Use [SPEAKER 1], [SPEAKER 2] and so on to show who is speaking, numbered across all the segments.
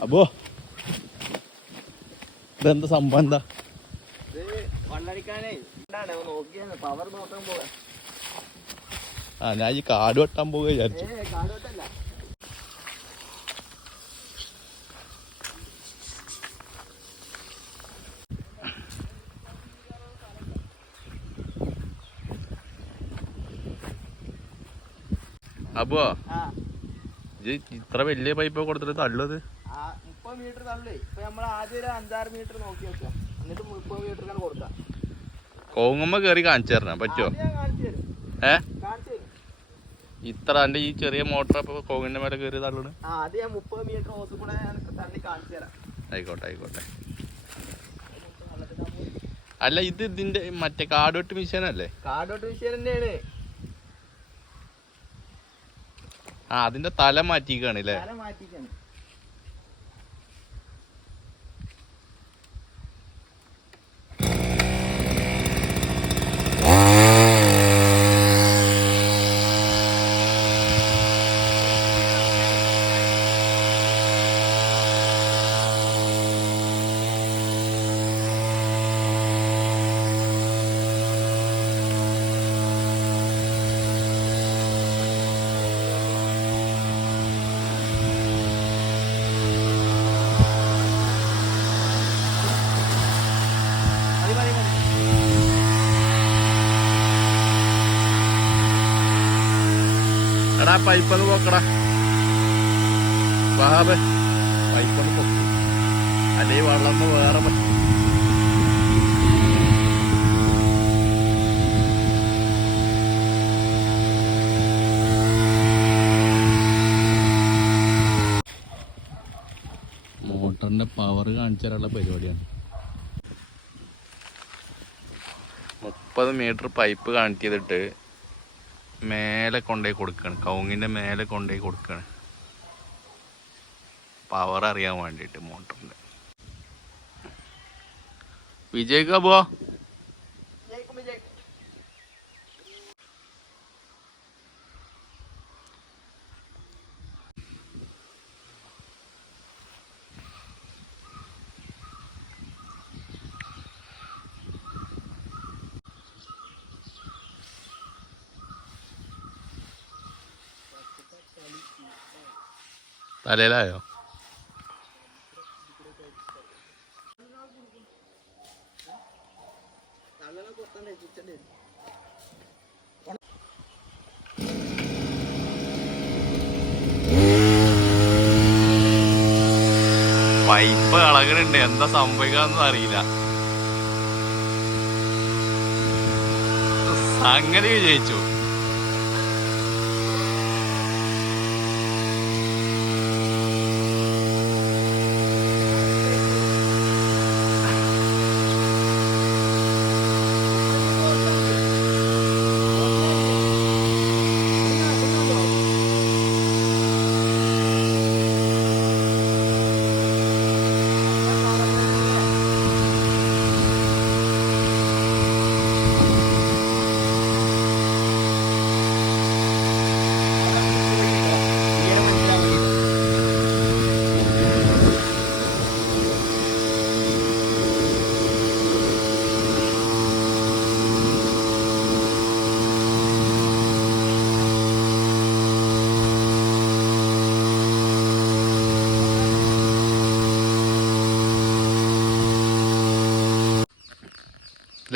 [SPEAKER 1] അപ്പോ ഇതെന്താ സംഭവം? എന്താ? ആ ഞാൻ ഈ കാട് വെട്ടാൻ പോകുക വിചാരിച്ചു. അപ്പോ ഇത്ര വലിയ പൈപ്പ് കൊടുത്തിട്ട് തള്ളത്
[SPEAKER 2] മുപ്പത് മീറ്റർ തള്ളേ. ഇപ്പൊ നമ്മൾ ആദ്യം ഒരു അഞ്ചാറ് മീറ്റർ നോക്കി വെക്കാം. എന്നിട്ട് മുപ്പത് മീറ്റർ തന്നെ കൊടുക്കാം.
[SPEAKER 1] കോങ്ങുമ്പോ കേറി കാണിച്ചു തരണം? പറ്റുമോ ഏ? ഇത്ര എന്റെ ഈ ചെറിയ മോട്ടർ അപ്പൊ കോങ്ങിന്റെ മേലെ കയറി തള്ളണ്? ആയിക്കോട്ടെ ആയിക്കോട്ടെ. അല്ല ഇത് ഇതിന്റെ മറ്റേ കാടോട്ട് മിഷീൻ അല്ലേ
[SPEAKER 2] കാടോട്ട് മിഷീൻ തന്നെയാണ്.
[SPEAKER 1] ആ അതിന്റെ തല മാറ്റിക്കാണ് അല്ലേ
[SPEAKER 2] തല മാറ്റിക്കാണ് മതി മതി മതി
[SPEAKER 1] എടാ പൈപ്പ് ഒന്ന് പോക്കടാ. വാബേ പൈപ്പ് ഒന്ന് പൊക്കി. അല്ലെ വെള്ളം വേറെ മോട്ടറിന്റെ പവർ കാണിച്ചു തരാനുള്ള പരിപാടിയാണ്. മുപ്പത് മീറ്റർ പൈപ്പ് കണക്ട് ചെയ്തിട്ട് മേലെ കൊണ്ടുപോയി കൊടുക്കുകയാണ് കൗങ്ങിന്റെ മേലെ കൊണ്ടുപോയി കൊടുക്കുകയാണ് പവർ അറിയാൻ വേണ്ടിയിട്ട് മോട്ടറിന്റെ വിജയ് പോ തലയിലായോ? പൈപ്പ് ഇളകണുണ്ട്. എന്താ സംഭവിക്കാന്ന് അറിയില്ല. സംഗതി വിജയിച്ചു.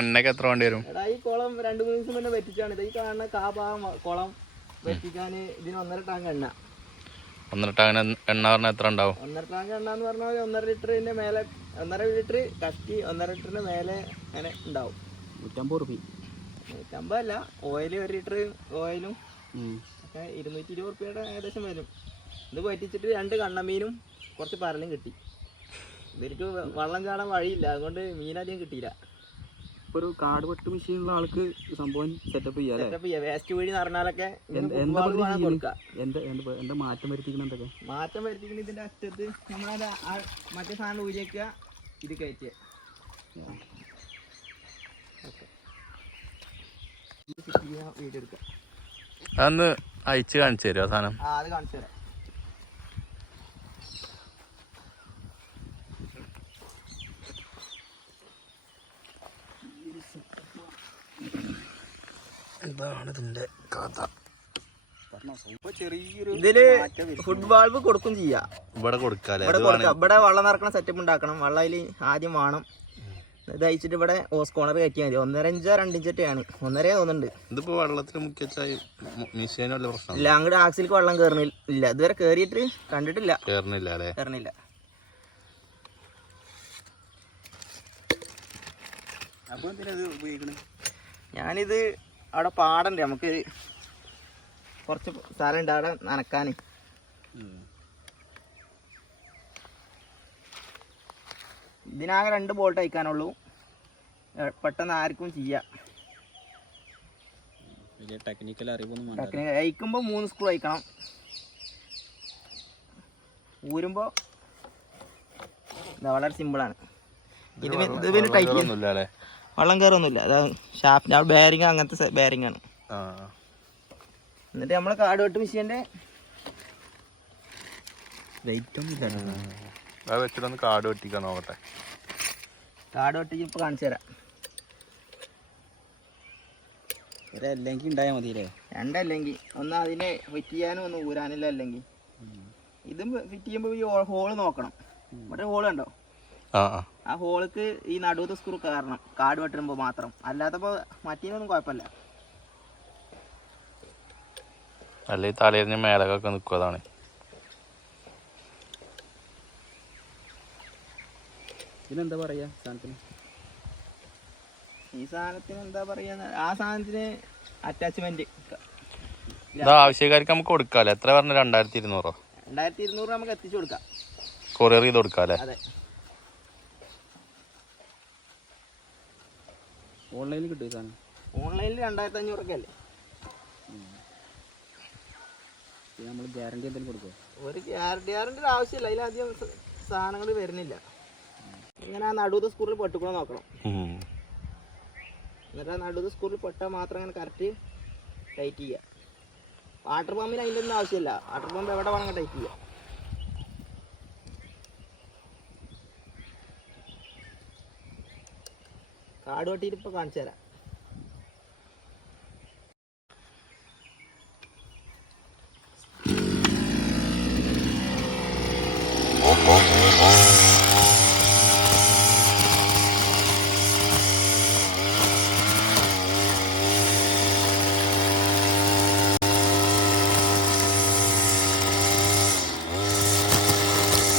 [SPEAKER 1] എണ്ണയ്ക്ക് എത്ര വേണ്ടി വരും?
[SPEAKER 2] എടാ ഈ കുളം രണ്ടു മൂന്ന് ദിവസം തന്നെ വെറ്റിച്ചാണ്. ഇത് ഈ കാണുന്ന കാഭാഗം കുളം വെറ്റിക്കാൻ ഇതിന് ഒന്നര ടാങ്ക് എണ്ണ.
[SPEAKER 1] ഒന്നര അങ്ങനെ എണ്ണ പറഞ്ഞാൽ എത്ര ഉണ്ടാവും?
[SPEAKER 2] ഒന്നര ടാങ്ക് എണ്ണ എന്ന് പറഞ്ഞാൽ ഒന്നര ലിറ്ററിന്റെ മേലെ ഒന്നര ലിറ്റർ കഷ്ടി ഒന്നര ലിറ്ററിന്റെ മേലെ അങ്ങനെ ഉണ്ടാവും.
[SPEAKER 3] നൂറ്റമ്പത് റുപ്യ
[SPEAKER 2] അല്ല ഓയിൽ ഒരു ലിറ്റർ ഓയിലും ഒക്കെ ഇരുന്നൂറ്റി ഇരുപത് റുപ്യയുടെ ഏകദേശം വരും. ഇത് പറ്റിച്ചിട്ട് രണ്ട് കണ്ണമീനും കുറച്ച് പരലും കിട്ടി. ഇവർക്ക് വെള്ളം കാണാൻ വഴിയില്ല. അതുകൊണ്ട് മീനധികം കിട്ടിയില്ല.
[SPEAKER 3] ഇപ്പൊ ഒരു കാട് വെട്ട് മെഷീൻ ഉള്ള ആൾക്ക് സംഭവം സെറ്റപ്പ് ചെയ്യാം
[SPEAKER 2] വേസ്റ്റ് വഴി നിറഞ്ഞാലൊക്കെ
[SPEAKER 3] എന്ത് മാറ്റം വരുത്തിക്കണം എന്തൊക്കെ?
[SPEAKER 2] മാറ്റം വരുത്തിക്കുന്ന ഇതിന്റെ അറ്റത്ത് മറ്റേ സാധനം ഊരിയേക്കുക ഇത് കയറ്റിയ
[SPEAKER 1] അന്ന് അയച്ച് കാണിച്ചു തരുമോ സാധനം?
[SPEAKER 2] ആ അത് കാണിച്ചു തരാം.
[SPEAKER 1] ഇതാണ് ഇതിന്റെ കഥ
[SPEAKER 2] ഇതിൽ ഫുഡ് ബാൾബ് കൊടുക്കും ചെയ്യാം.
[SPEAKER 1] ഇവിടെ
[SPEAKER 2] കൊടുക്കാം ഇവിടെ വെള്ളം നിറക്കണ സെറ്റപ്പ് ഉണ്ടാക്കണം. വെള്ളം അതിൽ ആദ്യം വേണം. ഇത് അയച്ചിട്ട് ഇവിടെ ഓസ് കോണർ കയറ്റിയാൽ മതി. ഒന്നര ഇഞ്ചോ രണ്ട് ഇഞ്ചൊക്കെയാണ് ഒന്നര തോന്നുന്നുണ്ട്.
[SPEAKER 1] ഇതിപ്പോ വെള്ളത്തിന് മുക്കി വെച്ചാൽ മിഷീനും വല്ല പ്രശ്നം
[SPEAKER 2] ഇല്ല അങ്ങോട്ട് ആക്സിലേക്ക് വെള്ളം കയറണില്ല ഇല്ല. ഇതുവരെ കയറിയിട്ട് കണ്ടിട്ടില്ല.
[SPEAKER 1] കേറണില്ല അല്ലേ?
[SPEAKER 2] കയറണില്ല ഞാനിത് അവിടെ പാടണ്ട നമുക്ക് കുറച്ച് സ്ഥലമുണ്ട് അവിടെ നനക്കാൻ ഇതിനാകെ രണ്ട് ബോൾട്ട് അയക്കാനുള്ളൂ. പെട്ടെന്ന് ആർക്കും ചെയ്യാം.
[SPEAKER 3] വലിയ ടെക്നിക്കൽ അറിവൊന്നും
[SPEAKER 2] അയക്കുമ്പോൾ മൂന്ന് സ്ക്രൂ അയക്കണം. ഊരുമ്പോൾ വളരെ സിമ്പിളാണ് ഇത് പിന്നെ ടൈറ്റ്
[SPEAKER 1] ചെയ്യുന്നില്ല അല്ലേ?
[SPEAKER 2] വെള്ളം കയറൊന്നുമില്ല അത് ഷാഫ്റ്റ് ബെയറിങ് അങ്ങനത്തെ ബാരിങ് ആണ്. എന്നിട്ട് നമ്മളെ കാട് വെട്ട് മെഷീന്റെ വെയിറ്റ് ഒന്നും ഇല്ല
[SPEAKER 1] അത് വെച്ചിട്ടൊന്ന് കാട് വെട്ടിക്കാൻ നോക്കട്ടെ.
[SPEAKER 2] കാട് വെട്ടി ഇപ്പോൾ കാണിച്ചു തരാം.
[SPEAKER 3] ഒരു അല്ലെങ്കിൽ ഉണ്ടായാൽ മതി
[SPEAKER 2] രണ്ടല്ലെങ്കിൽ. ഒന്ന് അതിനെ ഫിറ്റ് ചെയ്യാനും ഒന്ന് ഊരാനില്ല അല്ലെങ്കിൽ. ഇതും ഫിറ്റ് ചെയ്യുമ്പോൾ ഈ ഹോൾ നോക്കണം. ഇവിടെ ഹോൾ ഉണ്ടോ
[SPEAKER 1] ആ
[SPEAKER 2] ഹോൾക്ക് ഈ നടുവത്തെ സ്ക്രൂ കാരണം കാട് വെട്ടുമ്പോൾ മാത്രം. അല്ലാത്തപ്പോൾ മറ്റേനൊന്നും കുഴപ്പമില്ല.
[SPEAKER 1] അല്ലെ തലേന്ന് മേലകൊക്കെ നിക്കുവതാണ്
[SPEAKER 3] ഇതിനെന്താ പറയാ സാധനത്തിന്?
[SPEAKER 2] ഈ സാധനത്തിന് എന്താ പറയാ? ആ സാധനത്തിന് അറ്റാച്ച്മെന്റ്
[SPEAKER 1] ഇത് ആവശ്യക്കാർക്ക് നമുക്ക് കൊടുക്കാല്ലേ? എത്ര പറഞ്ഞു? രണ്ടായിരത്തി ഇരുന്നൂറോ?
[SPEAKER 2] രണ്ടായിരത്തി ഇരുന്നൂറ് നമുക്ക് എത്തിച്ചു കൊടുക്കാം.
[SPEAKER 1] കൊറിയർ ചെയ്ത് കൊടുക്കാല്ലേ?
[SPEAKER 2] അതെ.
[SPEAKER 3] ഓൺലൈനിൽ കിട്ടും സാധനം.
[SPEAKER 2] ഓൺലൈനിൽ രണ്ടായിരത്തി അഞ്ഞൂറൊക്കെ അല്ലേ?
[SPEAKER 3] നമ്മൾ ഗ്യാരണ്ടി എന്തെങ്കിലും കൊടുക്കുമോ
[SPEAKER 2] ഒരു ഗ്യാരണ്ടി ഗ്യാരണ്ടിയുടെ ആവശ്യമില്ല. അതിലധികം സാധനങ്ങൾ വരുന്നില്ല. ഇങ്ങനെ ആ നടുവത്തെ സ്കൂളിൽ പെട്ടുക്കണം നോക്കണം. എന്നിട്ട് ആ നടുവത്തെ സ്കൂളിൽ പെട്ടാൽ മാത്രം അങ്ങനെ കറക്റ്റ് ടൈറ്റ് ചെയ്യുക വാട്ടർ പമ്പിന് അതിന്റെ ഒന്നും ആവശ്യമില്ല. വാട്ടർ പമ്പ് എവിടെ വേണമെങ്കിൽ ടൈറ്റ് ചെയ്യുക കാട് വെട്ടിയിട്ട് ഇപ്പോൾ കാണിച്ചു തരാം.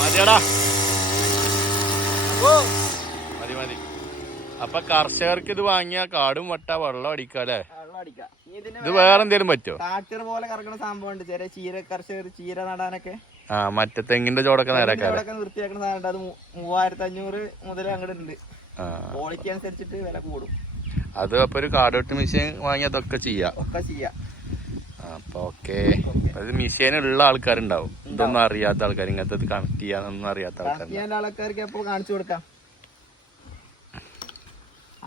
[SPEAKER 1] മതിയടാ. മതി മതി. അപ്പൊ കർഷകർക്ക് ഇത് വാങ്ങിയ കാടും വട്ട വെള്ളം
[SPEAKER 2] അടിക്കാം. ഇതിന്
[SPEAKER 1] ഇത് വേറെ എന്തേലും പറ്റോ
[SPEAKER 2] ട്രാക്ടർ പോലെ കറക്കുന്ന സംഭവം ഉണ്ട്. ചെറിയ ചീര കർഷകർ ചീര നടാനൊക്കെ.
[SPEAKER 1] ആ മറ്റേ തെങ്ങിന്റെ ചോടൊക്കെ
[SPEAKER 2] ഇവിടെയൊക്കെ വൃത്തിയാക്കുന്ന സാധനം അത് മൂവായിരത്തി അഞ്ഞൂറ് മുതൽ അങ്ങോട്ട് ഉണ്ട് ക്വാളിറ്റി അനുസരിച്ചിട്ട് വില കൂടും.
[SPEAKER 1] അത് അപ്പൊ ഒരു കാട് വെട്ടി മെഷീൻ വാങ്ങി അതൊക്കെ ചെയ്യാം.
[SPEAKER 2] ഒക്കെ ചെയ്യാം.
[SPEAKER 1] അപ്പൊ ഓക്കെ. അത് മെഷീൻ ഉള്ള ആൾക്കാരുണ്ടാവും. ഇതൊന്നും അറിയാത്ത ആൾക്കാർ ഇങ്ങനത്തെ കണക്ട് ചെയ്യാന്നൊന്നും അറിയാത്ത ആൾക്കാർ
[SPEAKER 2] ആൾക്കാർക്ക് എപ്പോ കാണിച്ചു കൊടുക്കാം?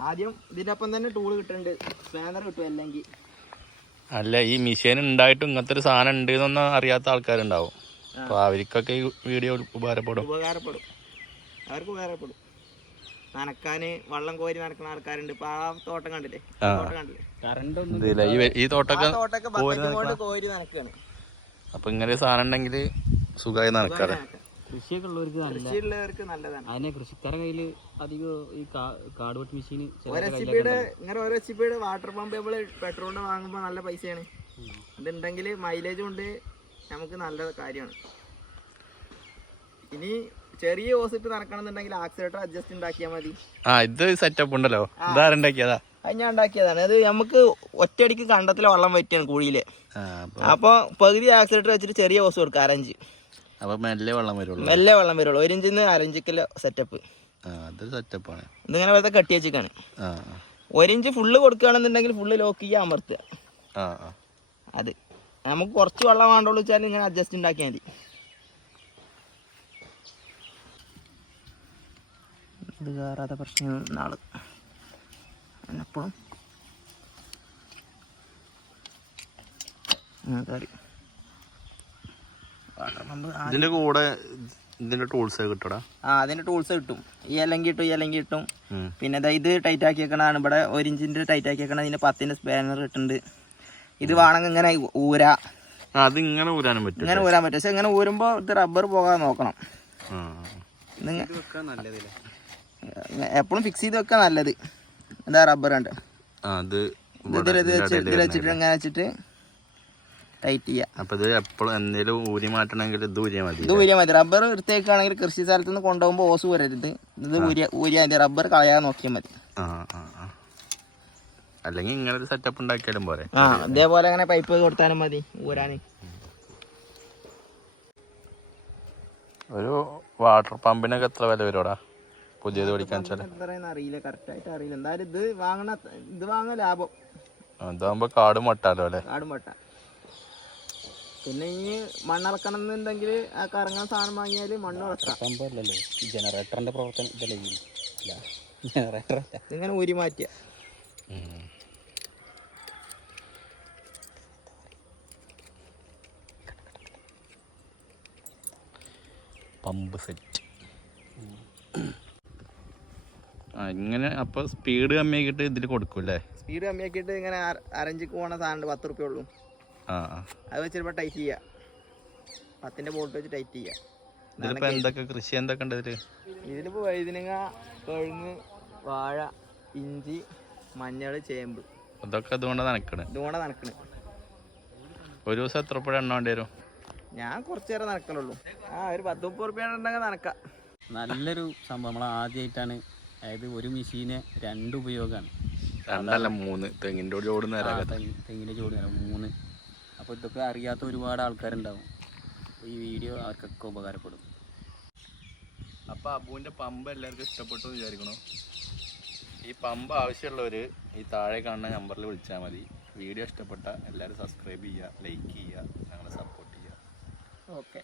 [SPEAKER 2] ആദ്യം ഇതിനൊപ്പം ഒപ്പം തന്നെ ടൂൾ കിട്ടുന്നുണ്ട് സ്പാനർ കിട്ടും അല്ലെങ്കിൽ
[SPEAKER 1] അല്ല ഈ മിഷീൻ ഉണ്ടായിട്ടും ഇങ്ങനത്തെ ഒരു സാധനം ഉണ്ട് എന്നൊന്നും അറിയാത്ത ആൾക്കാരുണ്ടാവും. അപ്പൊ അവർക്കൊക്കെ ഈ വീഡിയോ ഉപകാരപ്പെടും.
[SPEAKER 2] ഉപകാരപ്പെടും. അവർക്ക് ഉപകാരപ്പെടും. നനക്കാന് വെള്ളം കോരി നടക്കുന്ന ആൾക്കാരുണ്ട്. ഇപ്പൊ ആ തോട്ടം കണ്ടില്ലേ. തോട്ടം കണ്ടില്ലേ?
[SPEAKER 3] കറണ്ട് ഒന്നും
[SPEAKER 1] ഇതില്ല ഈ ഈ തോട്ടൊക്കെ
[SPEAKER 2] തോട്ടൊക്കെ കോരി നനക്കാണ്
[SPEAKER 1] അപ്പൊ ഇങ്ങനെ സാധനം ഉണ്ടെങ്കിൽ സുഖമായി നടക്കാറ്
[SPEAKER 3] കൃഷിയൊക്കെ ഉള്ളവർക്ക് നല്ല
[SPEAKER 2] കൃഷിയുള്ളവർക്ക് നല്ലതാണ്.
[SPEAKER 3] അതിനെ കൃഷിക്കാരെ കയ്യിൽ അധികം ഈ കാർഡ് കാട് വെട്ട് മെഷീൻ
[SPEAKER 2] ഇങ്ങനെ ഓരോ എച്ച് വാട്ടർ പമ്പ് നമ്മൾ പെട്രോളിന് വാങ്ങുമ്പോൾ നല്ല പൈസയാണ്. ഇതുണ്ടെങ്കിൽ മൈലേജും ഉണ്ട്. നമുക്ക് നല്ല കാര്യമാണ്. ഇനി ചെറിയ ഓസിറ്റ് നടക്കണമെന്നുണ്ടെങ്കിൽ ആക്സിലേറ്റർ അഡ്ജസ്റ്റ് ഉണ്ടാക്കിയാൽ മതി.
[SPEAKER 1] ആ ഇത് സെറ്റപ്പ് ഉണ്ടല്ലോ. ഇതാരുണ്ടാക്കിയതാ
[SPEAKER 2] അത് ഞാൻ ഉണ്ടാക്കിയതാണ്. അത് നമുക്ക് ഒറ്റയടിക്ക് കണ്ടത്തിലെ വെള്ളം പറ്റിയാണ്
[SPEAKER 1] കുഴിയിൽ. അപ്പൊ
[SPEAKER 2] അപ്പോൾ പകുതി ആക്സിലേറ്റർ വെച്ചിട്ട് ചെറിയ ഓസ് കൊടുക്കുക അരഞ്ച്
[SPEAKER 1] അപ്പൊ മെല്ലെ വെള്ളം വരുള്ളൂ.
[SPEAKER 2] മെല്ലെ വെള്ളം വരുള്ളൂ. ഒരു ഇഞ്ചിന്ന് അരഞ്ചിക്കിലോ സെറ്റപ്പ്
[SPEAKER 1] ആ അത് സെറ്റപ്പാണ്
[SPEAKER 2] ഇതിങ്ങനെ വെറുതെ കട്ടി വെച്ചിക്കാണ്. ഒരു ഇഞ്ച് ഫുള്ള് കൊടുക്കുകയാണെന്നുണ്ടെങ്കിൽ ഫുള്ള് ലോക്ക് ചെയ്യുക അമർത്തുക. അത്. നമുക്ക് കുറച്ച് വെള്ളം വേണ്ടുള്ളൂ വെച്ചാൽ ഇങ്ങനെ അഡ്ജസ്റ്റ് ഉണ്ടാക്കിയാൽ മതി. ഇത് കയറാത്ത പ്രശ്നം നാൾ എപ്പോഴും കയറി ആ-
[SPEAKER 1] ഇതിന്റെ കൂടെ ഇതിന്റെ ടൂൾസ് കിട്ടടാ
[SPEAKER 2] ആ അതിന്റെ ടൂൾസ് കിട്ടും. ഈ അല്ലെങ്കിൽ കിട്ടും ഈ അല്ലെങ്കിൽ കിട്ടും പിന്നെ ദാ ഇത് ടൈറ്റ് ആക്കി വെക്കണതാണ് ഇവിടെ ഒരു ഇഞ്ചിന്റെ ടൈറ്റ് ആക്കി വെക്കണ ഇതിന്റെ പത്തിന്റെ സ്പാനർ കിട്ടുന്നുണ്ട് ഇത് വേണമെങ്കിൽ ഇങ്ങനെ ഊരാ.
[SPEAKER 1] അത് ഇങ്ങനെ ഊരാനും പറ്റും
[SPEAKER 2] ഇങ്ങനെ ഊരാൻ പറ്റും. പക്ഷെ ഇങ്ങനെ ഊരുമ്പോ ഇത് റബ്ബർ പോകാൻ നോക്കണം.
[SPEAKER 1] ആ.
[SPEAKER 3] ഇത് വെക്കാൻ നല്ലതല്ലേ
[SPEAKER 2] എപ്പോഴും ഫിക്സ് ചെയ്ത് വെക്കാൻ നല്ലത്. എന്താ റബ്ബർ ഉണ്ട്
[SPEAKER 1] ആ അത്
[SPEAKER 2] ഇത് ഇതിൽ ഇത് വെച്ച് ഇതിൽ വെച്ചിട്ട് ഇങ്ങനെ വെച്ചിട്ട് ടൈറ്റ് ചെയ്യുക
[SPEAKER 1] അപ്പൊ ഇത് എപ്പോഴും എന്തെങ്കിലും ഊരി മാറ്റണമെങ്കിൽ ഇത് ഊരിയാ മതി
[SPEAKER 2] ഇത് ഊരിയാൽ മതി. റബ്ബർ എടുത്തേക്കാണെങ്കിൽ കൃഷി സ്ഥലത്ത് നിന്ന് കൊണ്ടുപോകുമ്പോൾ ഓസ് വരരുത്. ഇത് ഊരിയ ഊരിയാൽ മതി. റബ്ബർ കളയാൻ നോക്കിയാൽ മതി.
[SPEAKER 1] ആ ആ ആ. അല്ലെങ്കിൽ ഇങ്ങനെ ഒരു സെറ്റപ്പ് ഉണ്ടാക്കിയാലും പോരെ.
[SPEAKER 2] ആ ഇതേപോലെ അങ്ങനെ പൈപ്പ് കൊടുത്താലും മതി ഊരാന്.
[SPEAKER 1] ഒരു വാട്ടർ പമ്പിനൊക്കെ എത്ര വില വരുവാടാ? പുതിയത്
[SPEAKER 2] പഠിക്കാൻ അറിയില്ല. കറക്റ്റ് കറക്റ്റായിട്ട് അറിയില്ല. എന്തായാലും ഇത് വാങ്ങണ ഇത് വാങ്ങാൻ ലാഭം.
[SPEAKER 1] അതാകുമ്പോ കാട് മട്ടാലോ അല്ലേ?
[SPEAKER 2] കാടും പട്ട പിന്നെ ഈ മണ്ണിറക്കണം എന്നുണ്ടെങ്കിൽ ആ കറങ്ങാൻ സാധനം വാങ്ങിയാൽ മണ്ണ് ഇറക്കാം
[SPEAKER 3] ഈ ജനറേറ്ററിന്റെ പ്രവർത്തനം ഇതല്ലേ ഈ അല്ല ജനറേറ്റർ അല്ല.
[SPEAKER 2] ഇതിങ്ങനെ ഊരി മാറ്റിയ
[SPEAKER 1] പമ്പ് സെറ്റ്. ആ ഇങ്ങനെ അപ്പൊ സ്പീഡ് കമ്മിയാക്കിയിട്ട് ഇതിൽ കൊടുക്കും അല്ലേ
[SPEAKER 2] സ്പീഡ് കമ്മിയാക്കിയിട്ട് ഇങ്ങനെ അര- അരഞ്ചിക്ക് പോണ സാധനം പത്ത് റുപ്യ ഉള്ളൂ. അത് വെച്ചിട്ട് ടൈറ്റ് ചെയ്യാ. പത്തിന്റെ ബോൾട്ട് വെച്ച് ടൈറ്റ് ചെയ്യാ.
[SPEAKER 1] ഇതിലിപ്പോ എന്തൊക്കെ കൃഷി എന്തൊക്കെ ഉണ്ട് ഇതിൽ?
[SPEAKER 2] ഇതിലിപ്പോ വഴുതിനങ്ങ കഴുങ്ങ് വാഴ ഇഞ്ചി മഞ്ഞൾ ചേമ്പ്.
[SPEAKER 1] അതൊക്കെ അതുകൊണ്ട് നനക്കണ്.
[SPEAKER 2] ഇതുകൊണ്ട് നനക്കണ്.
[SPEAKER 1] ഒരു ദിവസം എത്ര പുഴ എണ്ണ വേണ്ടി വരും?
[SPEAKER 2] ഞാൻ കുറച്ചു നേരം നനക്കലുള്ളൂ ആ ഒരു പത്ത് മുപ്പത് റുപ്യ ഉണ്ടെങ്കിൽ നനക്കാം.
[SPEAKER 3] നല്ലൊരു സംഭവം നമ്മൾ ആദ്യമായിട്ടാണ് അതായത് ഒരു മെഷീന് രണ്ട് ഉപയോഗമാണ്
[SPEAKER 1] രണ്ടല്ല മൂന്ന്. തെങ്ങിന്റെ ഓടി ഓടുന്ന
[SPEAKER 3] തെങ്ങിന്റെ ചോട് മൂന്ന്. അപ്പോൾ ഇതൊക്കെ അറിയാത്ത ഒരുപാട് ആൾക്കാരുണ്ടാവും. അപ്പോൾ ഈ വീഡിയോ അവർക്കൊക്കെ ഉപകാരപ്പെടും.
[SPEAKER 1] അപ്പൊ അബുവിന്റെ പമ്പ് എല്ലാവർക്കും ഇഷ്ടപ്പെട്ടു എന്ന് വിചാരിക്കണോ. ഈ പമ്പ് ആവശ്യമുള്ളവർ ഈ താഴെ കാണുന്ന നമ്പറിൽ വിളിച്ചാൽ മതി. വീഡിയോ ഇഷ്ടപ്പെട്ട എല്ലാവരും സബ്സ്ക്രൈബ് ചെയ്യുക ലൈക്ക് ചെയ്യുക ഞങ്ങളെ സപ്പോർട്ട് ചെയ്യുക.
[SPEAKER 2] ഓക്കെ